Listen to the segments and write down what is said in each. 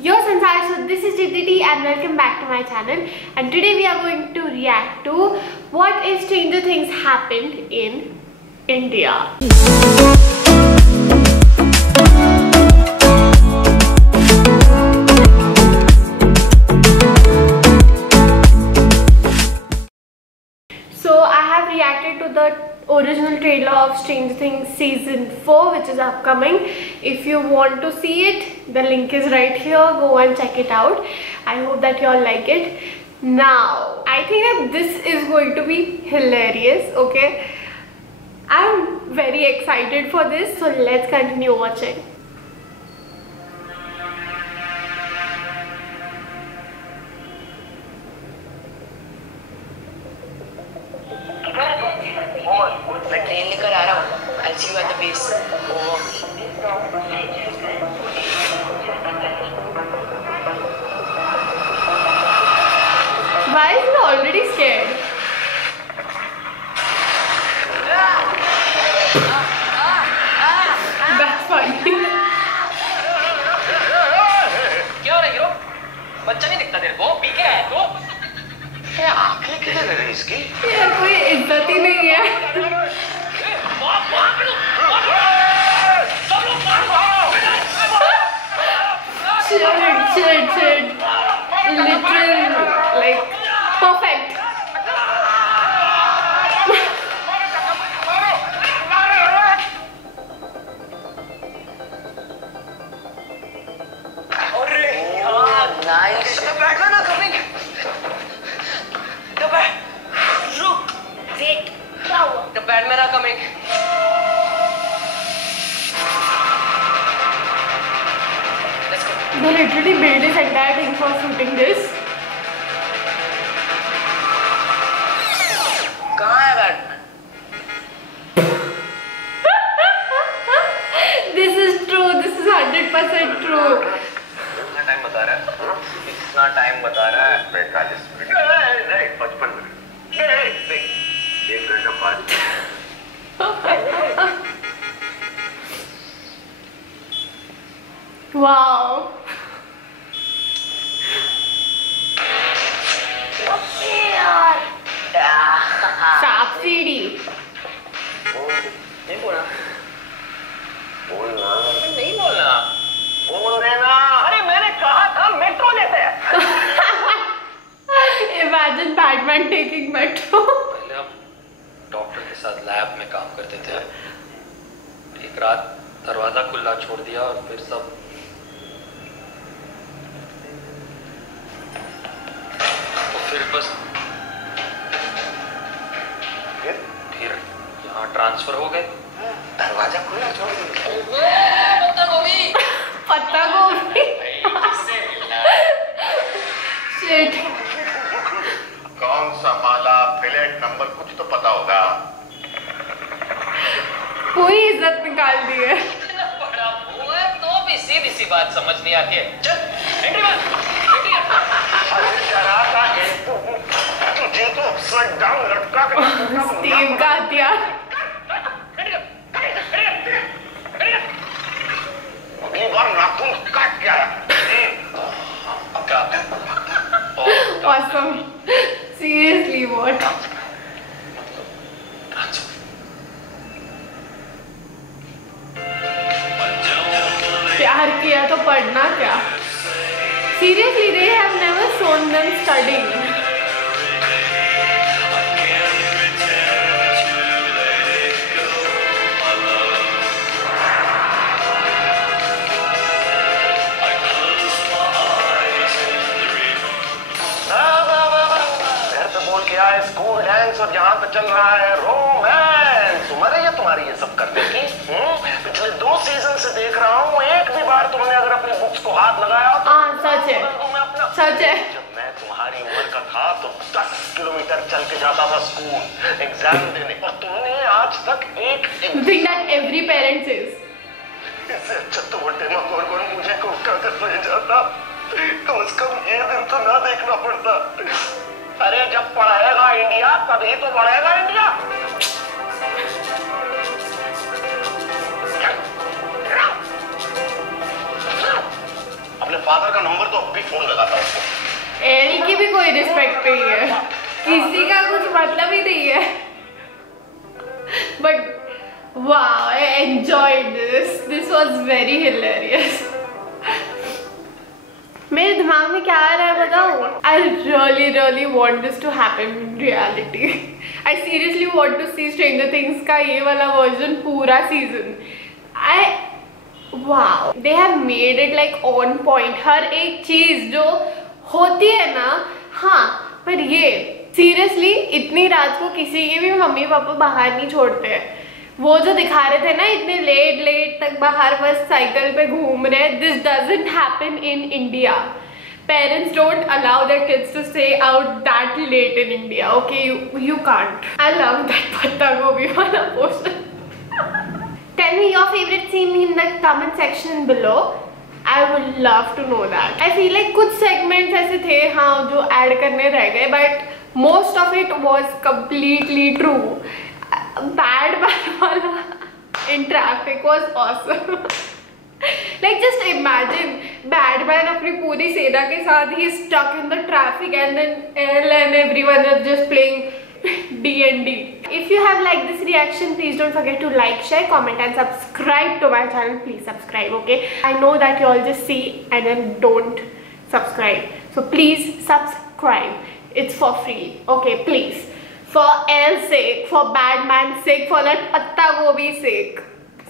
Yo Sansar, so this is GTT and welcome back to my channel, and today we are going to react to what is Stranger Things happened in India. So I have reacted to the original trailer of Stranger Things season 4, which is upcoming. If you want to see it, the link is right here. Go and check it out. I hope that you all like it. Now I think that this is going to be hilarious. Okay, I'm very excited for this, so let's continue watching. मैं train लेकर आ रहा हूँ। I'll see you at the base. Why is he already scared? That's funny. क्या हो रहा है hero? बच्चा नहीं दिखता तेरे को? पी के आया तो? आँखें किधर है इसकी? यार कोई इज्जत ही नहीं है. Shit. Literal, like, perfect. Nice. The Batman are coming. The Batman are coming. Let's go. They literally built this entire thing for shooting this. कहाँ है Batman? This is true. This is 100% true. कितना time बता रहा है? कितना time बता रहा है? 45 मिनट. नहीं, 55 मिनट. नहीं, 1 घंटा 5 मिनट. Wow. सांप सीढ़ी. नहीं बोला. बोलना. नहीं बोला. बोल देना. अरे मैंने कहा था मेट्रो लेते हैं. Imagine Batman taking metro. पहले हम डॉक्टर के साथ लैब में काम करते थे. एक रात दरवाजा खुला छोड़ दिया और फिर सब तो फिर बस फिर यहाँ ट्रांसफर हो गए. दरवाजा खुला छोड़ दिया. पत्ता गोभी. Shit. कौन सा माला, फ्लैट नंबर, कुछ तो पता होगा. कोई इज्जत निकाल दी है. इतना बड़ा मुंह है तो भी सीधी सी बात समझ नहीं आती है. चल एंट्री मार. एंट्री कर. अरे डरा था तुझे तो अपसाइड डाउन लटका के स्टीव का हथियार. अगली बार नाखून काट के आया. Awesome. Seriously, what? प्यार किया तो पढ़ना क्या? Seriously, they have never shown them studying. School dance और यहाँ पे चल रहा है रोमांस. उम्र है तुम्हारी ये सब करने की? पिछले 2 सीजन से देख रहा हूँ, एक भी बार तुमने अगर अपनी बुक्स को हाथ लगाया हो तो सच है. सच है. जब मैं तुम्हारी उम्र का था तो 10 किलोमीटर चल के जाता था स्कूल एग्जाम देने, और तुमने आज तक एक thing that every parent says. इससे अच्छा तो वो डेमा कौन मुझे को कर ले जाता. कम से कम ये दिन तो ना देखना पड़ता. अरे जब पढ़ेगा इंडिया तभी तो बढ़ेगा इंडिया. अपने फादर का नंबर तो अब भी फोन लगाता हूँ उसको। एल की भी कोई रिस्पेक्ट नहीं है, किसी का कुछ मतलब ही नहीं है। But wow, I enjoyed this. This was very hilarious. मेरे दिमाग में क्या आ रहा है बताऊँ? I really want this to happen in reality. I seriously want to see Stranger Things का ये वाला version पूरा season. Wow, they have made it like on point. हर एक चीज जो होती है ना, हाँ, पर ये seriously इतनी रात को किसी के भी मम्मी पापा बाहर नहीं छोड़ते हैं। वो जो दिखा रहे थे ना इतने लेट तक बाहर बस साइकिल पे घूम रहे, this doesn't happen in India. Parents don't allow their kids to stay out that late in India. Okay, you can't. I love that patta gobi wala poster. Tell me your favorite scene in the comment section below. I would love to know that. I feel like कुछ segments ऐसे थे हाँ जो add करने रह गए, but most of it was completely true. Bad wala in traffic was awesome. Like just imagine Batman अपनी पूरी सेना के साथ he is stuck in the traffic and then Elle and everyone are just playing D&D. If you have liked this reaction, please don't forget to like, share, comment and subscribe to my channel. Please subscribe, okay? I know that you all just see and then don't subscribe. So please subscribe. It's for free, okay? Please. For Elle's sake, for Batman's sake, for that patta gobi's sake.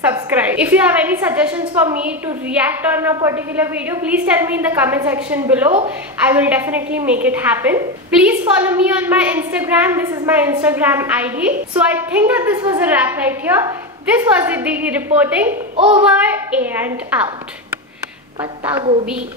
Subscribe. If you have any suggestions for me to react on a particular video, please tell me in the comment section below. I will definitely make it happen. Please follow me on my Instagram. This is my Instagram ID. So I think that this was a wrap right here. This was Riddhi reporting over and out. Patta gobi.